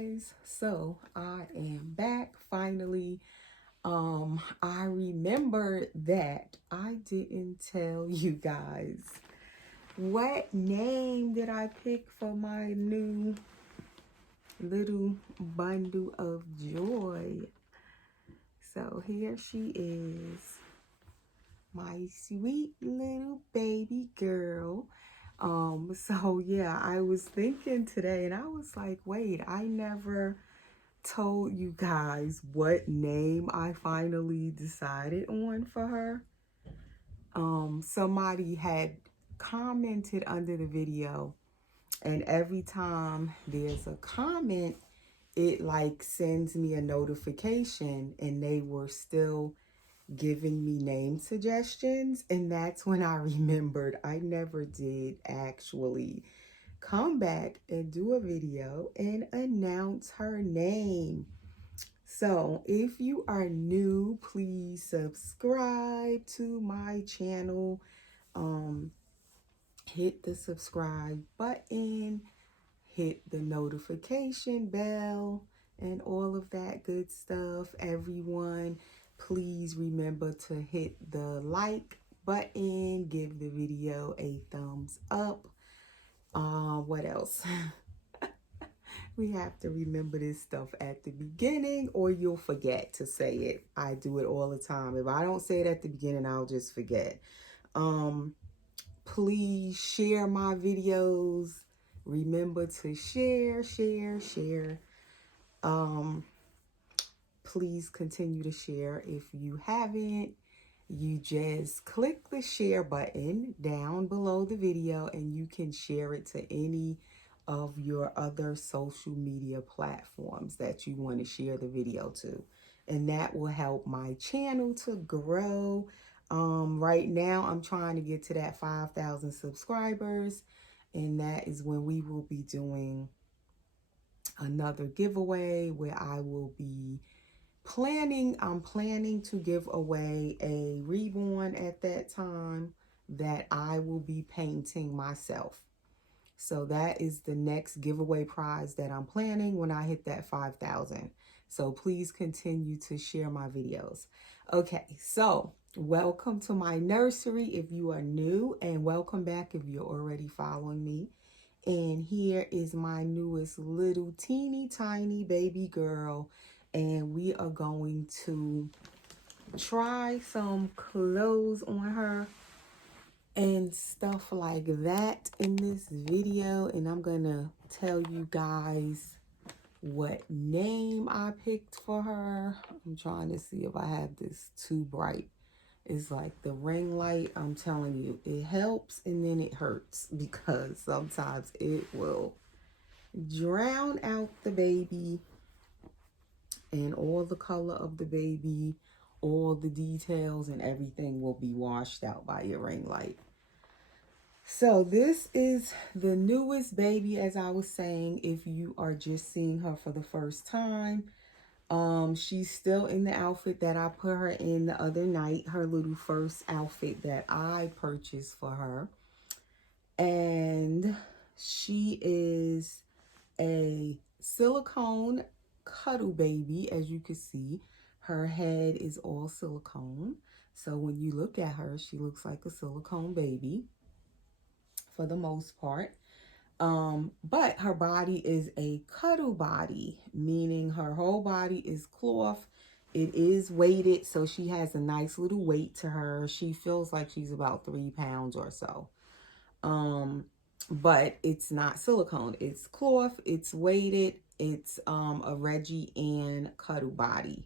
guys, so I am back finally. I remember that I didn't tell you guys what name did I pick for my new little bundle of joy. So here she is, my sweet little baby girl. So yeah, I was thinking today and I was like, wait, I never told you guys what name I finally decided on for her. Somebody had commented under the video, and every time there's a comment, it like sends me a notification, and they were still giving me name suggestions. And that's when I remembered I never did actually come back and do a video and announce her name. So if you are new, please subscribe to my channel. Hit the subscribe button, hit the notification bell, and all of that good stuff. Everyone, please remember to hit the like button, give the video a thumbs up. What else? We have to remember this stuff at the beginning or you'll forget to say it. I do it all the time. If I don't say it at the beginning, I'll just forget. Please share my videos. Remember to share. Please continue to share. If you haven't, you just click the share button down below the video and you can share it to any of your other social media platforms that you want to share the video to. And that will help my channel to grow. Right now, I'm trying to get to that 5,000 subscribers. And that is when we will be doing another giveaway where I will be I'm planning to give away a reborn at that time that I will be painting myself. So that is the next giveaway prize that I'm planning when I hit that 5,000. So please continue to share my videos. Okay, so welcome to my nursery if you are new, and welcome back if you're already following me. And here is my newest little teeny tiny baby girl. And we are going to try some clothes on her and stuff like that in this video. And I'm gonna tell you guys what name I picked for her. I'm trying to see if I have this too bright. It's like the ring light. I'm telling you, it helps and then it hurts because sometimes it will drown out the baby and all the color of the baby, all the details and everything will be washed out by your ring light. So this is the newest baby, as I was saying, if you are just seeing her for the first time. She's still in the outfit that I put her in the other night, her little first outfit that I purchased for her. And she is a silicone cuddle baby. As you can see, her head is all silicone. So when you look at her, she looks like a silicone baby for the most part. But her body is a cuddle body, meaning her whole body is cloth. It is weighted, so she has a nice little weight to her. She feels like she's about 3 pounds or so. But it's not silicone. It's cloth, it's weighted, it's a Reggie Ann cuddle body.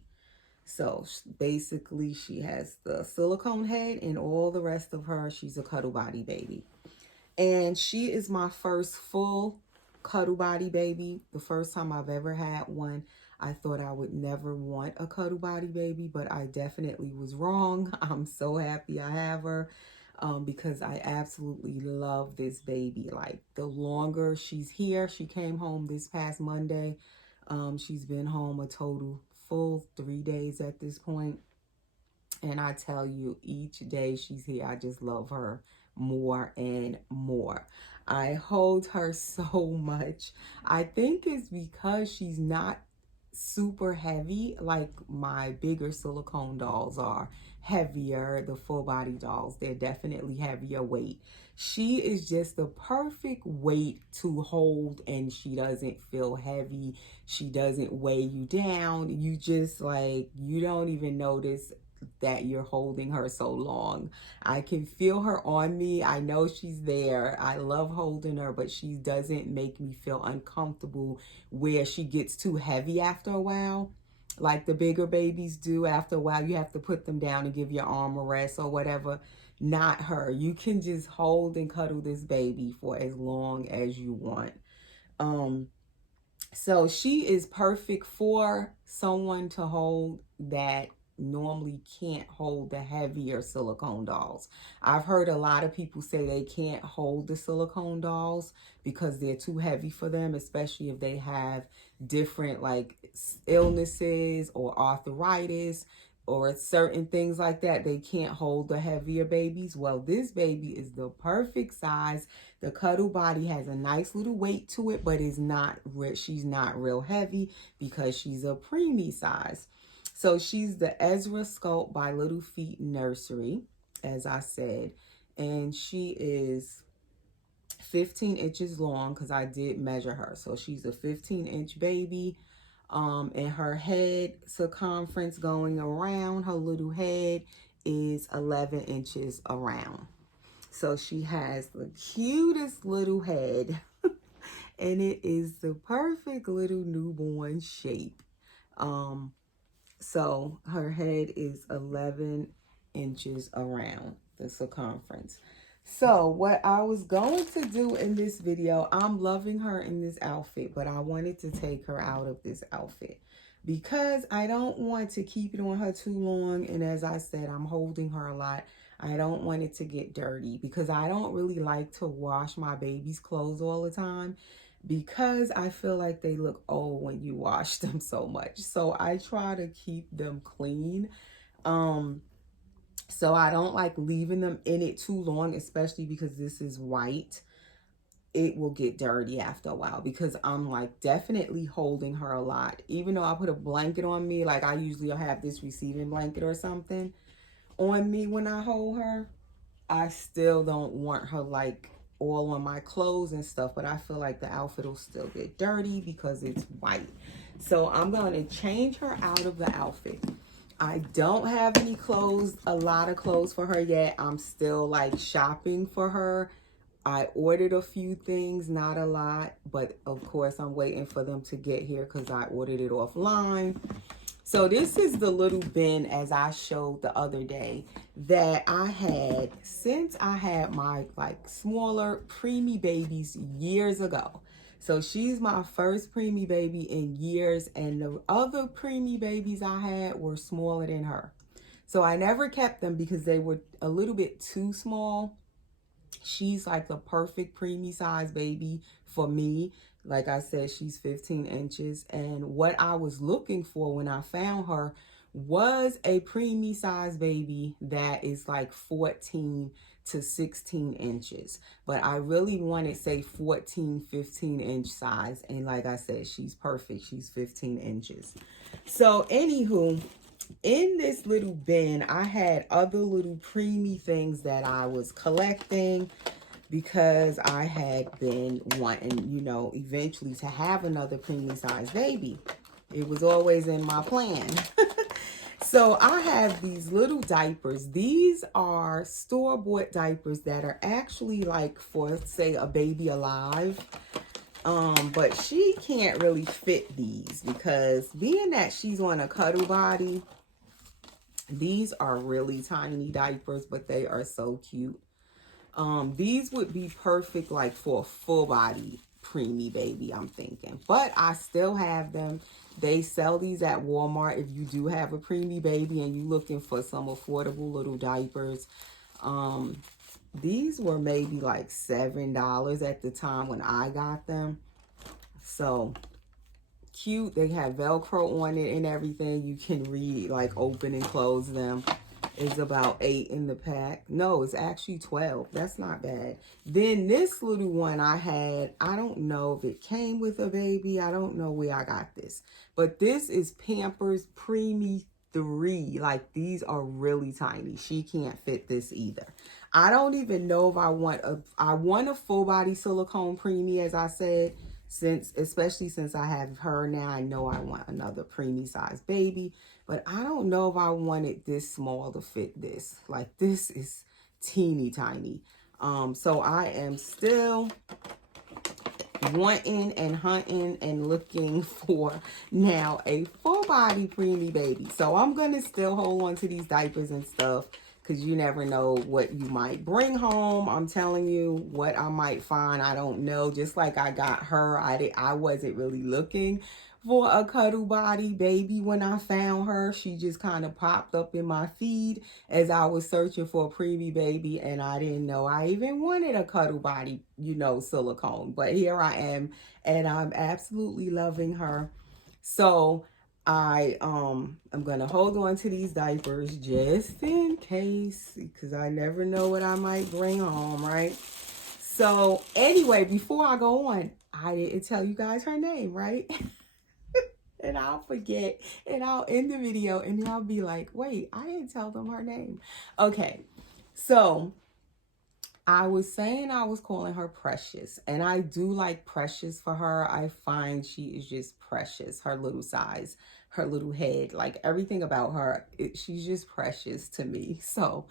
So basically she has the silicone head and all the rest of her, she's a cuddle body baby. And she is my first full cuddle body baby. The first time I've ever had one. I thought I would never want a cuddle body baby, but I definitely was wrong. I'm so happy I have her because I absolutely love this baby. Like, the longer she's here, she came home this past Monday. She's been home a total full 3 days at this point. And I tell you, each day she's here, I just love her more and more. I hold her so much. I think it's because she's not super heavy like my bigger silicone dolls are. Heavier, the full body dolls, they're definitely heavier weight. She is just the perfect weight to hold, and she doesn't feel heavy. She doesn't weigh you down. You just like, you don't even notice that you're holding her so long. I can feel her on me. I know she's there. I love holding her, but she doesn't make me feel uncomfortable where she gets too heavy after a while. Like the bigger babies do, after a while you have to put them down and give your arm a rest or whatever. Not her. You can just hold and cuddle this baby for as long as you want. So she is perfect for someone to hold that normally can't hold the heavier silicone dolls. I've heard a lot of people say they can't hold the silicone dolls because they're too heavy for them, especially if they have different like illnesses or arthritis or certain things like that. They can't hold the heavier babies. Well, this baby is the perfect size. The cuddle body has a nice little weight to it, but she's not real heavy because she's a preemie size. So she's the Ezra Sculpt by Little Feet Nursery, as I said, and she is 15 inches long because I did measure her. So she's a 15-inch baby. And her head circumference going around her little head is 11 inches around. So she has the cutest little head and it is the perfect little newborn shape. So her head is 11 inches around the circumference. So what I was going to do in this video, I'm loving her in this outfit, but I wanted to take her out of this outfit because I don't want to keep it on her too long. And as I said, I'm holding her a lot. I don't want it to get dirty because I don't really like to wash my baby's clothes all the time because I feel like they look old when you wash them so much. So I try to keep them clean. So I don't like leaving them in it too long, especially because this is white. It will get dirty after a while because I'm like definitely holding her a lot. Even though I put a blanket on me, like I usually have this receiving blanket or something on me when I hold her, I still don't want her like all on my clothes and stuff, but I feel like the outfit will still get dirty because it's white. So I'm going to change her out of the outfit. I don't have any clothes, a lot of clothes for her yet. I'm still like shopping for her. I ordered a few things, not a lot, but of course I'm waiting for them to get here because I ordered it offline. So this is the little bin, as I showed the other day, that I had since I had my like smaller preemie babies years ago. So she's my first preemie baby in years, and the other preemie babies I had were smaller than her. So I never kept them because they were a little bit too small. She's like the perfect preemie size baby for me. Like I said, she's 15 inches. And what I was looking for when I found her was a preemie size baby that is like 14 to 16 inches. But I really wanted, say, 14, 15-inch size. And like I said, she's perfect. She's 15 inches. So anywho, in this little bin, I had other little preemie things that I was collecting because I had been wanting, you know, eventually to have another preemie size baby. It was always in my plan. So I have these little diapers. These are store-bought diapers that are actually like for, say, a baby alive. But she can't really fit these because being that she's on a cuddle body, these are really tiny diapers, but they are so cute. These would be perfect like for a full body preemie baby, I'm thinking. But I still have them. They sell these at Walmart if you do have a preemie baby and you're looking for some affordable little diapers. These were maybe like $7 at the time when I got them. So cute. They have Velcro on it and everything. You can like open and close them. is about 8 in the pack. No, it's actually 12. That's not bad. Then this little one I had, I don't know if it came with a baby. I don't know where I got this. But this is Pampers Preemie 3. Like, these are really tiny. She can't fit this either. I don't even know if I want a full body silicone Preemie, as I said, especially since I have her now. I know I want another Preemie size baby, but I don't know if I wanted this small to fit this. Like, this is teeny tiny. So I am still wanting and hunting and looking for now a full body Preemie baby. So I'm gonna still hold on to these diapers and stuff, because you never know what you might bring home. I'm telling you what I might find. I don't know. Just like I got her, I wasn't really looking for a cuddle body baby when I found her. She just kind of popped up in my feed as I was searching for a Preemie baby, and I didn't know I even wanted a cuddle body, silicone. But here I am, and I'm absolutely loving her. So I'm gonna hold on to these diapers just in case, because I never know what I might bring home, right? So anyway, before I go on, I didn't tell you guys her name, right? And I'll forget, and I'll end the video, and y'all be like, wait, I didn't tell them her name. Okay, so I was saying I was calling her Precious, and I do like Precious for her. I find she is just precious. Her little size, her little head, like everything about her, she's just precious to me. So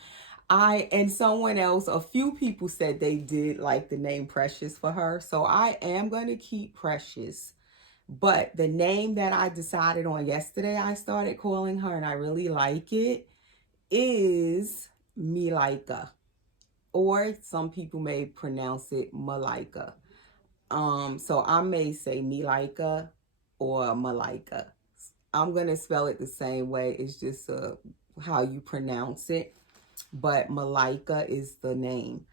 and someone else, a few people said they did like the name Precious for her. So I am going to keep Precious. But the name that I decided on yesterday, I started calling her, and I really like it, is Milaika. Or some people may pronounce it Malika. So I may say Milaika or Malika. I'm going to spell it the same way. It's just how you pronounce it. But Malika is the name.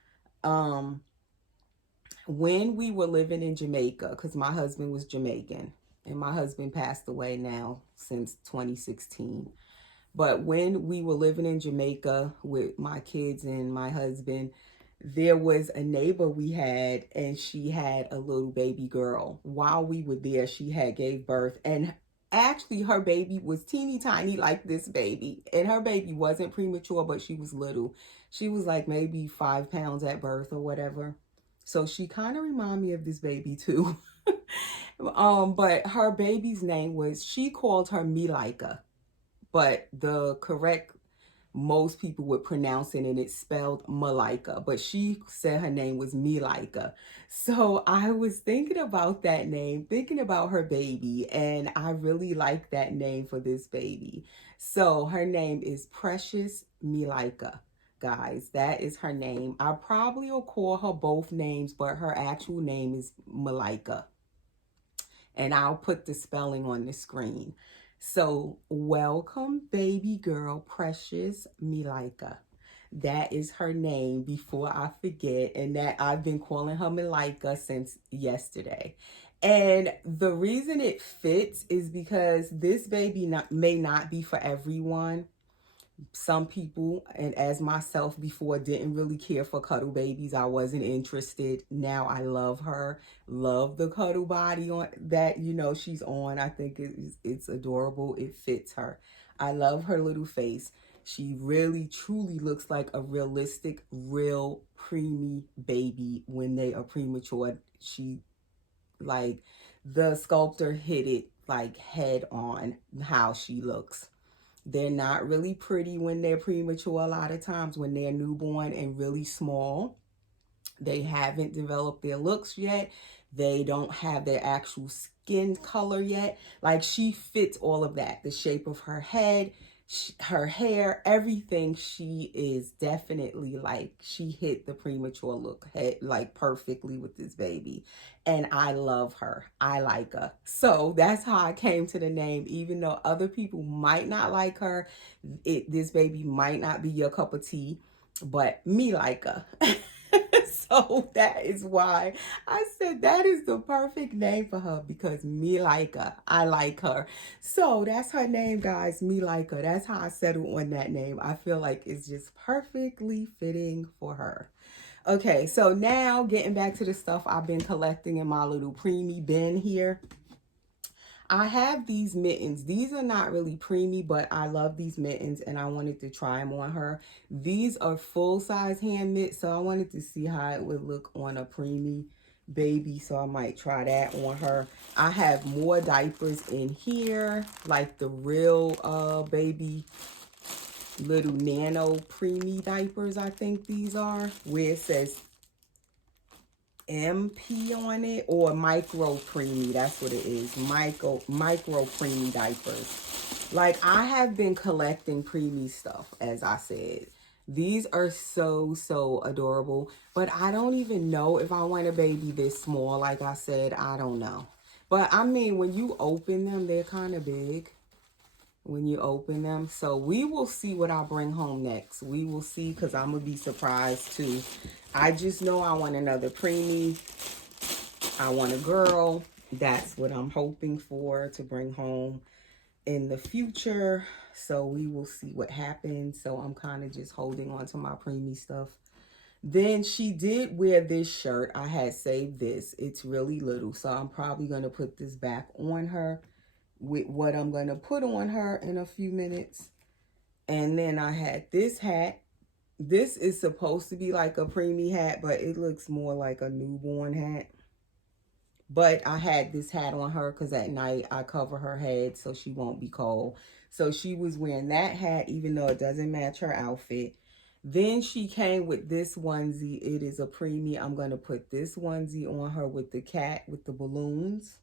When we were living in Jamaica, because my husband was Jamaican, and my husband passed away now since 2016. But when we were living in Jamaica with my kids and my husband, there was a neighbor we had, and she had a little baby girl. While we were there, she had gave birth, and actually her baby was teeny tiny like this baby. And her baby wasn't premature, but she was little. She was like maybe 5 pounds at birth or whatever. So she kind of reminded me of this baby too. But her baby's name she called her Milaika, but the correct, most people would pronounce it, and it's spelled Malika, but she said her name was Milaika. So I was thinking about that name, thinking about her baby, and I really like that name for this baby. So her name is Precious Milaika. Guys, that is her name. I probably will call her both names, but her actual name is Malika. And I'll put the spelling on the screen. So welcome, baby girl, Precious Milaika. That is her name, before I forget. And that I've been calling her Milaika since yesterday. And the reason it fits is because this baby may not be for everyone. Some people, and as myself before, didn't really care for cuddle babies. I wasn't interested. Now I love her. Love the cuddle body on that, she's on. I think it's adorable. It fits her. I love her little face. She really, truly looks like a realistic, real preemie baby when they are premature. The sculptor hit it like head on how she looks. They're not really pretty when they're premature. A lot of times when they're newborn and really small, they haven't developed their looks yet. They don't have their actual skin color yet. Like, she fits all of that. The shape of her head, her hair, everything. She is definitely like, she hit the premature look like perfectly with this baby. And I love her. I like her. So that's how I came to the name. Even though other people might not like her, this baby might not be your cup of tea, but me like her. So that is why I said that is the perfect name for her, because me like her. I like her. So that's her name, guys. Me like her. That's how I settled on that name. I feel like it's just perfectly fitting for her. Okay, so now getting back to the stuff I've been collecting in my little preemie bin here. I have these mittens. These are not really preemie, but I love these mittens and I wanted to try them on her. These are full-size hand mitts, so I wanted to see how it would look on a preemie baby, so I might try that on her. I have more diapers in here, like the real baby little nano preemie diapers, I think these are, where it says MP on it, or micro preemie. That's what it is. Micro preemie diapers. Like, I have been collecting preemie stuff, as I said. These are so adorable, but I don't even know if I want a baby this small. Like I said, I don't know. But I mean, when you open them, they're kind of big when you open them. So we will see what I bring home next. We will see, because I'm gonna be surprised too. I just know I want another preemie. I want a girl. That's what I'm hoping for to bring home in the future. So we will see what happens. So I'm kind of just holding on to my preemie stuff. Then she did wear this shirt. I had saved this. It's really little, so I'm probably going to put this back on her with what I'm going to put on her in a few minutes. And then I had this hat. This is supposed to be like a preemie hat, but it looks more like a newborn hat. But I had this hat on her because at night I cover her head so she won't be cold. So she was wearing that hat even though it doesn't match her outfit. Then she came with this onesie. It is a preemie. I'm going to put this onesie on her with the cat with the balloons.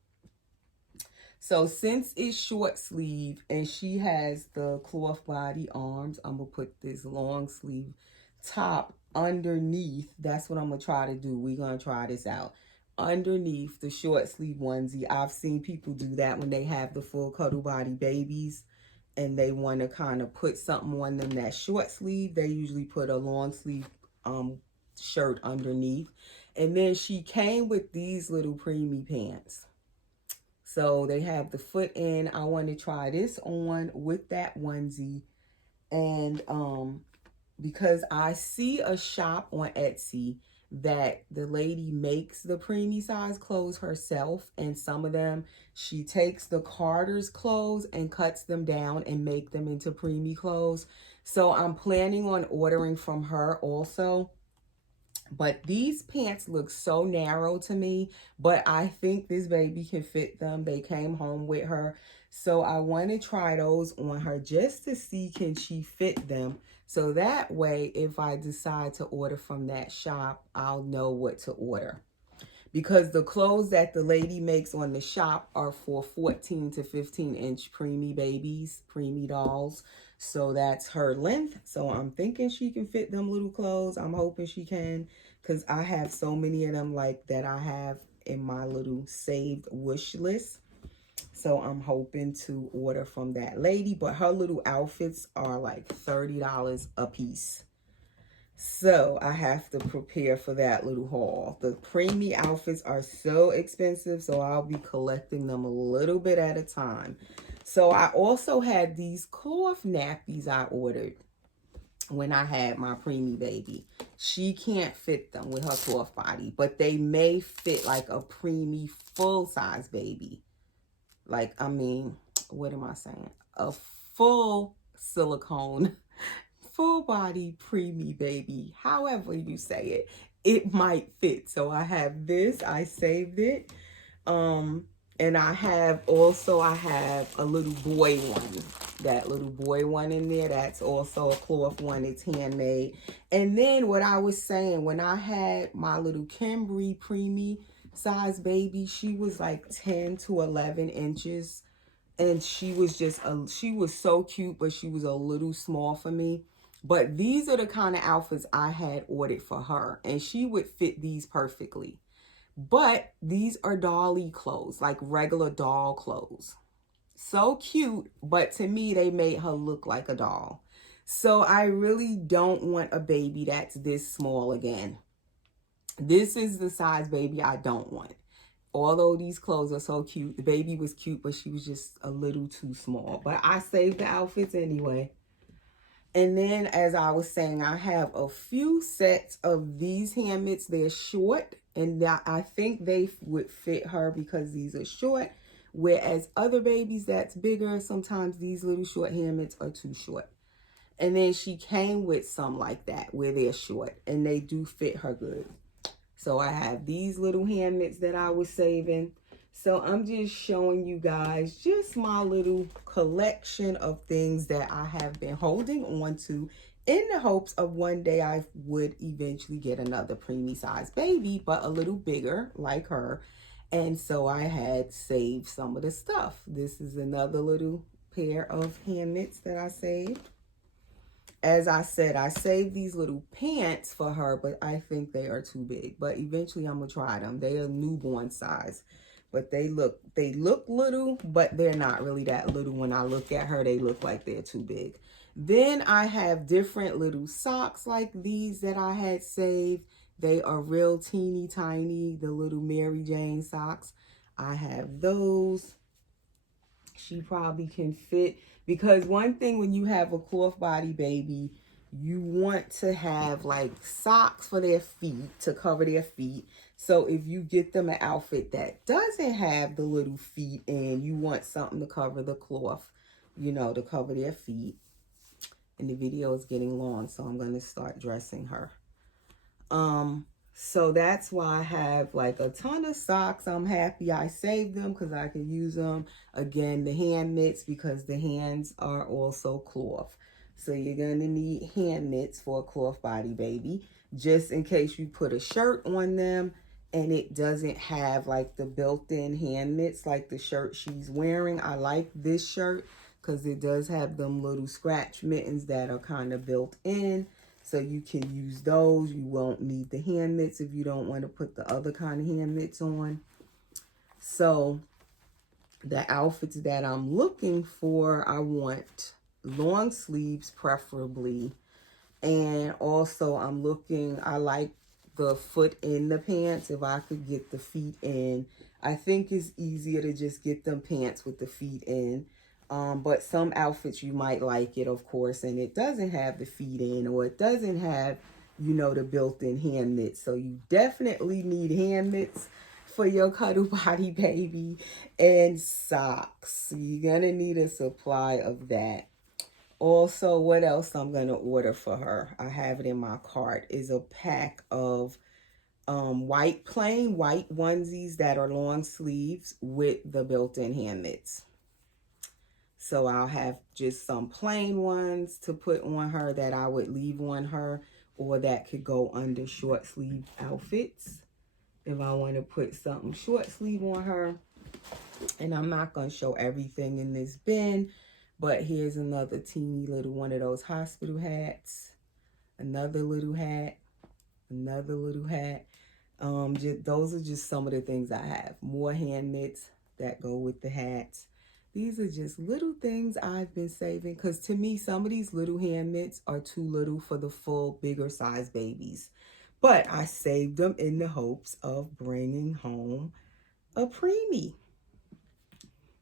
So since it's short sleeve and she has the cloth body arms, I'm going to put this long sleeve top underneath. That's what I'm going to try to do. We're going to try this out. Underneath the short sleeve onesie. I've seen people do that when they have the full cuddle body babies and they want to kind of put something on them that's short sleeve. They usually put a long sleeve shirt underneath. And then she came with these little preemie pants. So they have the foot in. I want to try this on with that onesie. And because I see a shop on Etsy that the lady makes the preemie size clothes herself, and some of them she takes the Carter's clothes and cuts them down and make them into preemie clothes. So I'm planning on ordering from her also. But these pants look so narrow to me, but I think this baby can fit them. They came home with her. So I want to try those on her just to see can she fit them. So that way, if I decide to order from that shop, I'll know what to order. Because the clothes that the lady makes on the shop are for 14 to 15 inch preemie babies, preemie dolls. So that's her length. So I'm thinking she can fit them little clothes. I'm hoping she can, because I have so many of them like that I have in my little saved wish list. So I'm hoping to order from that lady. But her little outfits are like $30 a piece. So I have to prepare for that little haul. The preemie outfits are so expensive, so I'll be collecting them a little bit at a time. So I also had these cloth nappies I ordered when I had my preemie baby. She can't fit them with her cloth body, but they may fit like a preemie full-size baby. Like, I mean, what am I saying? A full silicone full body preemie baby, however you say it, it might fit. So I have this, I saved it. And I have a little boy one. That little boy one in there, that's also a cloth one. It's handmade. And then what I was saying, when I had my little Kimberly preemie size baby, she was like 10 to 11 inches. And she was she was so cute, but she was a little small for me. But these are the kind of outfits I had ordered for her. And she would fit these perfectly. But these are dolly clothes, like regular doll clothes. So cute, but to me, they made her look like a doll. So I really don't want a baby that's this small again. This is the size baby I don't want. Although these clothes are so cute, the baby was cute, but she was just a little too small. But I saved the outfits anyway. And then, as I was saying, I have a few sets of these hand mitts. They're short, and I think they would fit her because these are short. Whereas other babies that's bigger, sometimes these little short hand mitts are too short. And then she came with some like that where they're short, and they do fit her good. So I have these little hand mitts that I was saving. So I'm just showing you guys just my little collection of things that I have been holding on to in the hopes of one day I would eventually get another preemie size baby, but a little bigger like her. And so I had saved some of the stuff. This is another little pair of hand mitts that I saved. As I said, I saved these little pants for her, but I think they are too big. But eventually I'm going to try them. They are newborn size. But they look little, but they're not really that little. When I look at her, they look like they're too big. Then I have different little socks like these that I had saved. They are real teeny tiny, the little Mary Jane socks. I have those. She probably can fit, because one thing when you have a cloth body baby, you want to have like socks for their feet to cover their feet. So if you get them an outfit that doesn't have the little feet in, you want something to cover the cloth, you know, to cover their feet. And the video is getting long, so I'm going to start dressing her. So that's why I have like a ton of socks. I'm happy I saved them because I can use them. Again, the hand mitts, because the hands are also cloth. So you're going to need hand mitts for a cloth body baby, just in case you put a shirt on them and it doesn't have like the built-in hand mitts like the shirt she's wearing. I like this shirt because it does have them little scratch mittens that are kind of built in. So you can use those. You won't need the hand mitts if you don't want to put the other kind of hand mitts on. So the outfits that I'm looking for, I want long sleeves preferably. And also I'm looking, I like the foot in the pants. If I could get the feet in, I think it's easier to just get them pants with the feet in. But some outfits you might like it, of course, and it doesn't have the feet in, or it doesn't have, you know, the built-in hand mitts. So you definitely need hand mitts for your cuddle body baby, and socks. You're gonna need a supply of that. Also, what else I'm gonna order for her, I have it in my cart, is a pack of plain white onesies that are long sleeves with the built-in hand mitts. So I'll have just some plain ones to put on her that I would leave on her, or that could go under short sleeve outfits if I want to put something short sleeve on her. And I'm not going to show everything in this bin, but here's another teeny little one of those hospital hats, another little hat, another little hat. Those are just some of the things I have. More hand mitts that go with the hats. These are just little things I've been saving, because to me, some of these little hand mitts are too little for the full bigger size babies. But I saved them in the hopes of bringing home a preemie.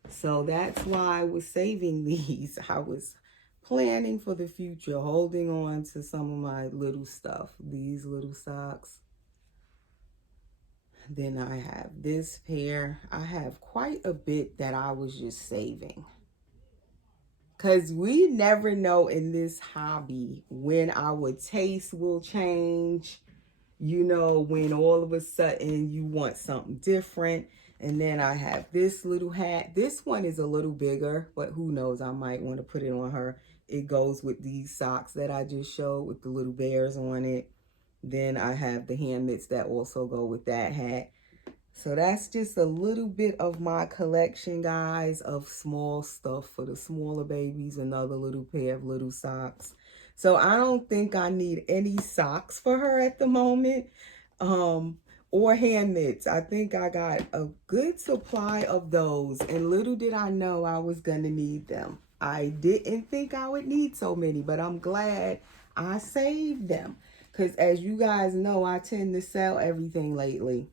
So that's why I was saving these. I was planning for the future, holding on to some of my little stuff. These little socks. Then I have this pair. I have quite a bit that I was just saving, because we never know in this hobby when our taste will change, you know, when all of a sudden you want something different. And then I have this little hat. This one is a little bigger, but who knows, I might want to put it on her. It goes with these socks that I just showed with the little bears on it. Then I have the hand mitts that also go with that hat. So that's just a little bit of my collection, guys, of small stuff for the smaller babies. Another little pair of little socks. So I don't think I need any socks for her at the moment, or hand mitts. I think I got a good supply of those, and little did I know I was going to need them. I didn't think I would need so many, but I'm glad I saved them, Because as you guys know, I tend to sell everything lately.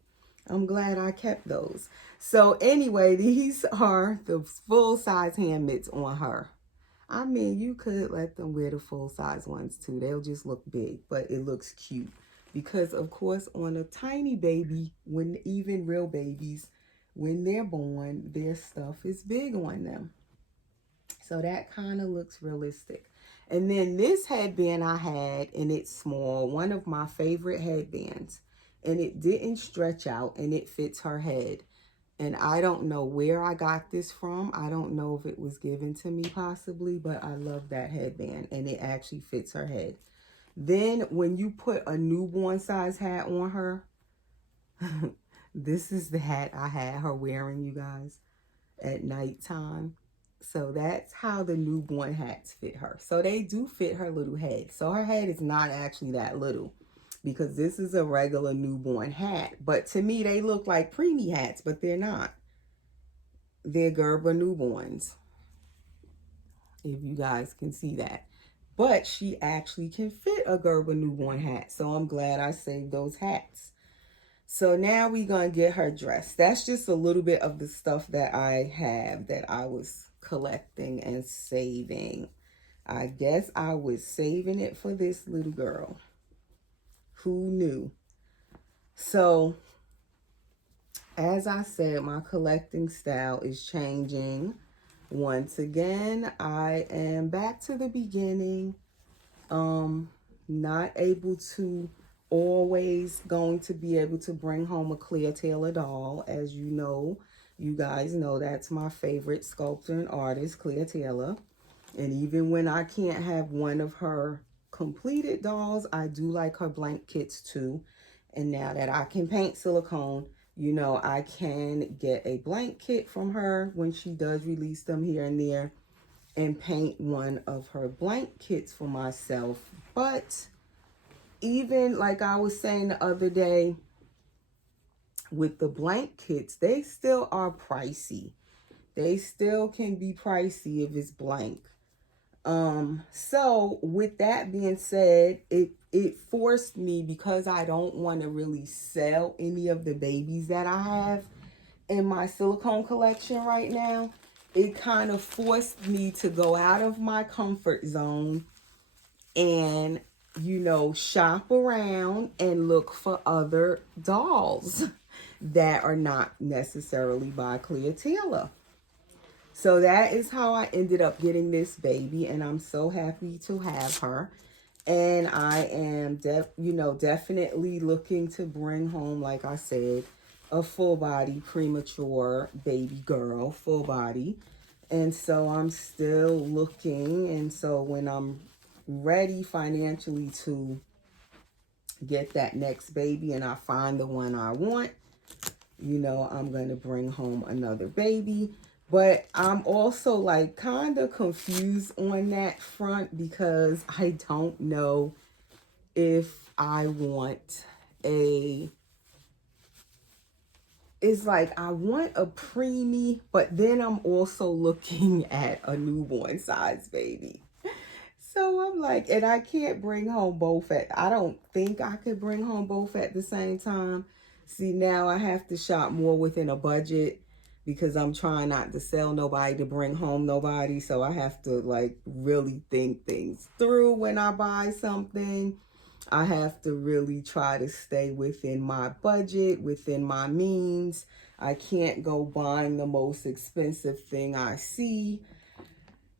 I'm glad I kept those. So anyway, these are the full size hand mitts on her. I mean, you could let them wear the full size ones too. They'll just look big, but it looks cute. Because of course on a tiny baby, when even real babies, when they're born, their stuff is big on them. So that kind of looks realistic. And then this headband I had, and it's small, one of my favorite headbands. And it didn't stretch out, and it fits her head. And I don't know where I got this from. I don't know if it was given to me possibly, but I love that headband, and it actually fits her head. Then when you put a newborn size hat on her, this is the hat I had her wearing, you guys, at nighttime. So that's how the newborn hats fit her. So they do fit her little head. So her head is not actually that little, because this is a regular newborn hat. But to me, they look like preemie hats, but they're not. They're Gerber newborns, if you guys can see that. But she actually can fit a Gerber newborn hat. So I'm glad I saved those hats. So now we're going to get her dressed. That's just a little bit of the stuff that I have that I was collecting and saving. I guess I was saving it for this little girl. Who knew? So, as I said, my collecting style is changing. Once again, I am back to the beginning. Not able to always going to be able to bring home a Clear Taylor doll. As you know, you guys know that's my favorite sculptor and artist, Clear Taylor. And even when I can't have one of her completed dolls, I do like her blank kits too. And now that I can paint silicone, you know, I can get a blank kit from her when she does release them here and there and paint one of her blank kits for myself. But even like I was saying the other day, with the blank kits, they still are pricey. They still can be pricey if it's blank. So with that being said, it forced me, because I don't want to really sell any of the babies that I have in my silicone collection right now. It kind of forced me to go out of my comfort zone and, you know, shop around and look for other dolls that are not necessarily by Clear Taylor. So that is how I ended up getting this baby, and I'm so happy to have her. And I am, definitely looking to bring home, like I said, a full body premature baby girl, full body. And so I'm still looking, and so when I'm ready financially to get that next baby and I find the one I want, you know, I'm going to bring home another baby. But I'm also like kind of confused on that front, because I don't know if I want it's like I want a preemie, but then I'm also looking at a newborn size baby. So I'm like, and I can't bring home both I don't think I could bring home both at the same time. See, now I have to shop more within a budget, because I'm trying not to sell nobody to bring home nobody. So I have to like really think things through when I buy something. I have to really try to stay within my budget, within my means. I can't go buying the most expensive thing I see.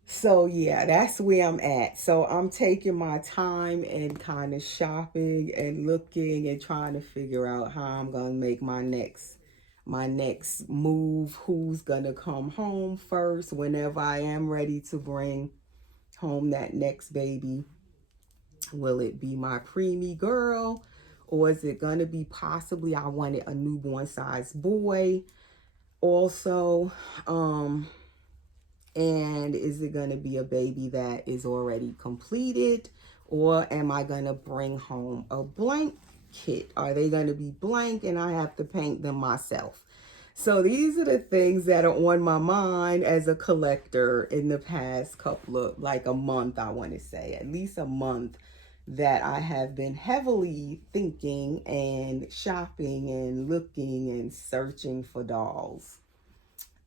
So yeah, that's where I'm at. So I'm taking my time and kind of shopping and looking and trying to figure out how I'm going to make my next move, who's going to come home first whenever I am ready to bring home that next baby. Will it be my preemie girl, or is it going to be possibly, I wanted a newborn size boy also, and is it going to be a baby that is already completed, or am I going to bring home a blank kit? Are they going to be blank and I have to paint them myself? So these are the things that are on my mind as a collector in the past couple of, like a month, I want to say, at least a month. that I have been heavily thinking and shopping and looking and searching for dolls.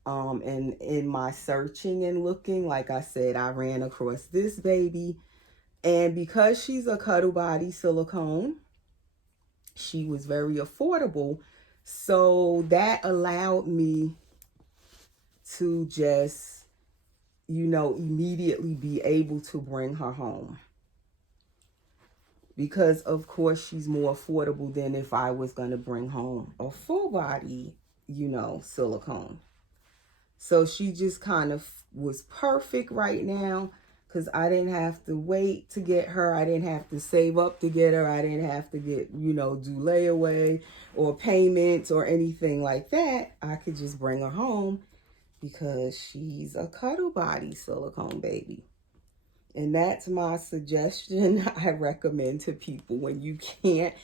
And in my searching and looking, like I said, I ran across this baby. And because she's a cuddle body silicone, she was very affordable. So that allowed me to just, immediately be able to bring her home. Because, of course, she's more affordable than if I was going to bring home a full body, silicone. So she just kind of was perfect right now because I didn't have to wait to get her. I didn't have to save up to get her. I didn't have to get, do layaway or payments or anything like that. I could just bring her home because she's a cuddle body silicone baby. And that's my suggestion I recommend to people when you can't,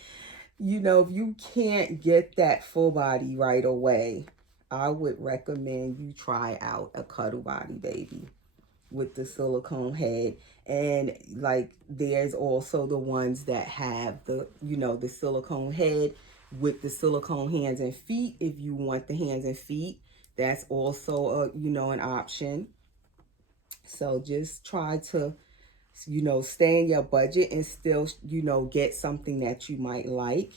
if you can't get that full body right away, I would recommend you try out a cuddle body baby with the silicone head. And like there's also the ones that have the, the silicone head with the silicone hands and feet. If you want the hands and feet, that's also an option. So just try to, stay in your budget and still, get something that you might like.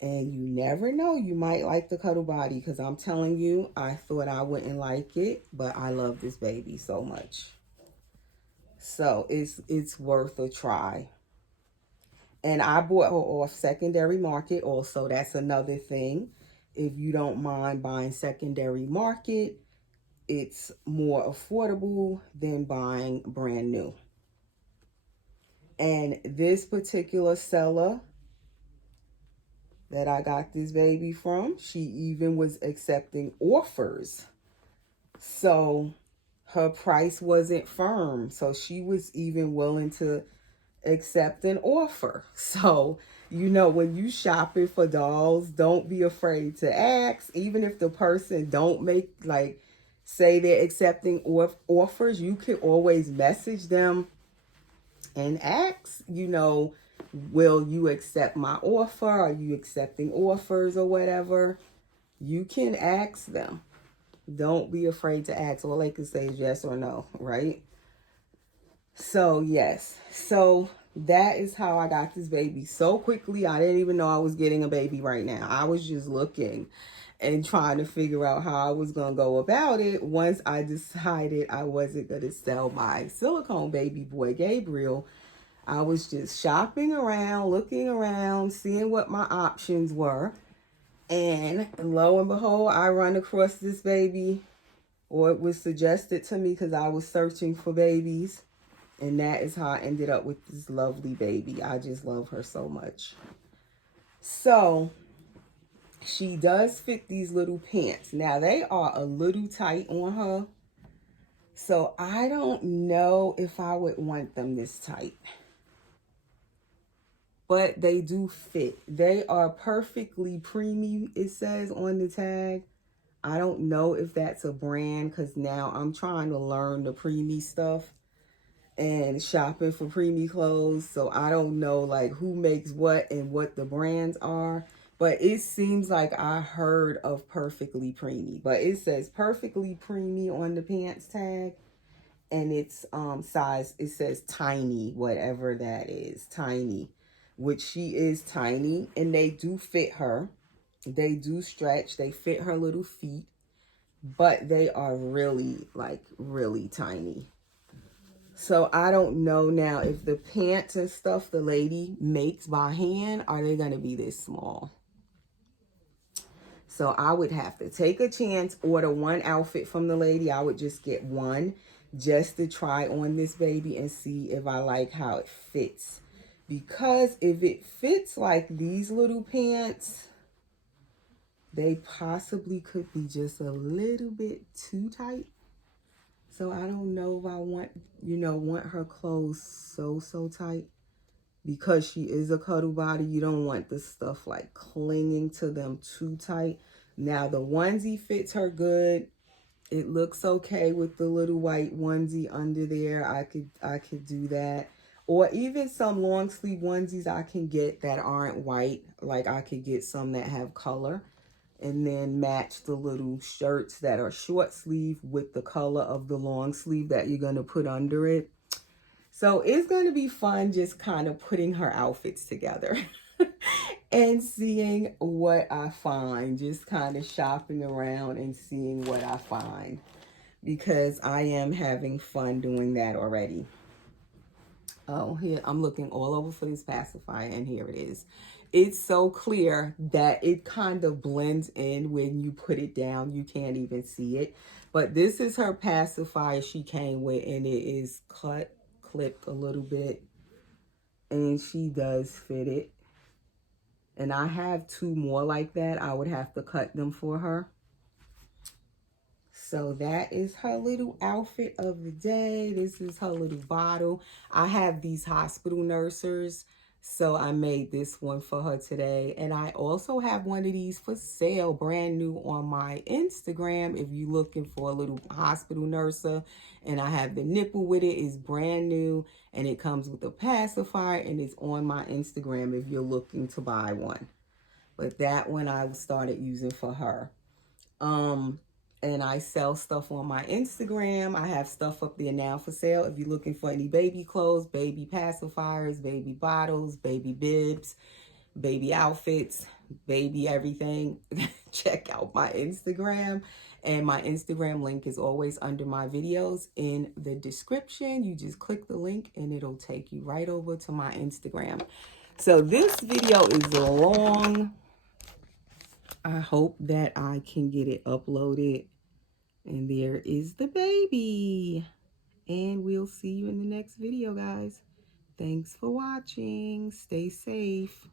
And you never know, you might like the cuddle body, because I'm telling you, I thought I wouldn't like it, but I love this baby so much. So it's worth a try. And I bought her off secondary market also. That's another thing. If you don't mind buying secondary market, it's more affordable than buying brand new. And this particular seller that I got this baby from, she even was accepting offers. So her price wasn't firm. So she was even willing to accept an offer. So, when you shopping for dolls, don't be afraid to ask. Even if the person don't make, say they're accepting offers, you can always message them and ask, will you accept my offer? Are you accepting offers or whatever? You can ask them. Don't be afraid to ask. All they can say is yes or no, right? So, yes. So, that is how I got this baby so quickly. I didn't even know I was getting a baby right now. I was just looking and trying to figure out how I was going to go about it once I decided I wasn't going to sell my silicone baby boy, Gabriel. I was just shopping around, looking around, seeing what my options were. And lo and behold, I run across this baby, or it was suggested to me because I was searching for babies. And that is how I ended up with this lovely baby. I just love her so much. So she does fit these little pants. Now they are a little tight on her. So I don't know if I would want them this tight. But they do fit. They are perfectly preemie, it says on the tag. I don't know if that's a brand because now I'm trying to learn the preemie stuff and shopping for preemie clothes. So I don't know who makes what and what the brands are. But it seems like I heard of perfectly preemie. But it says perfectly preemie on the pants tag. And it's size, it says tiny, whatever that is, tiny. Which she is tiny, and they do fit her. They do stretch. They fit her little feet, but they are really, really tiny. So I don't know now if the pants and stuff the lady makes by hand, are they going to be this small? So I would have to take a chance, order one outfit from the lady. I would just get one just to try on this baby and see if I like how it fits. Because if it fits like these little pants, they possibly could be just a little bit too tight. So I don't know if I want her clothes so tight. Because she is a cuddle body, you don't want the stuff clinging to them too tight. Now the onesie fits her good. It looks okay with the little white onesie under there. I could do that. or even some long sleeve onesies I can get that aren't white. Like I could get some that have color and then match the little shirts that are short sleeve with the color of the long sleeve that you're going to put under it. So it's going to be fun just kind of putting her outfits together and seeing what I find, just kind of shopping around and seeing what I find, because I am having fun doing that already. Oh, here, I'm looking all over for this pacifier, and here it is. It's so clear that it kind of blends in when you put it down. You can't even see it. But this is her pacifier she came with, and it is clipped a little bit. And she does fit it. And I have 2 more like that. I would have to cut them for her. So that is her little outfit of the day. This is her little bottle. I have these hospital nursers, so I made this one for her today. And I also have one of these for sale, brand new on my Instagram. If you're looking for a little hospital nurser, and I have the nipple with it, it's brand new, and it comes with a pacifier, and it's on my Instagram if you're looking to buy one. But that one I started using for her. And I sell stuff on my Instagram. I have stuff up there now for sale. If you're looking for any baby clothes, baby pacifiers, baby bottles, baby bibs, baby outfits, baby everything, check out my Instagram. And my Instagram link is always under my videos in the description. You just click the link and it'll take you right over to my Instagram. So this video is long. I hope that I can get it uploaded. And there is the baby. And we'll see you in the next video, guys. Thanks for watching. Stay safe.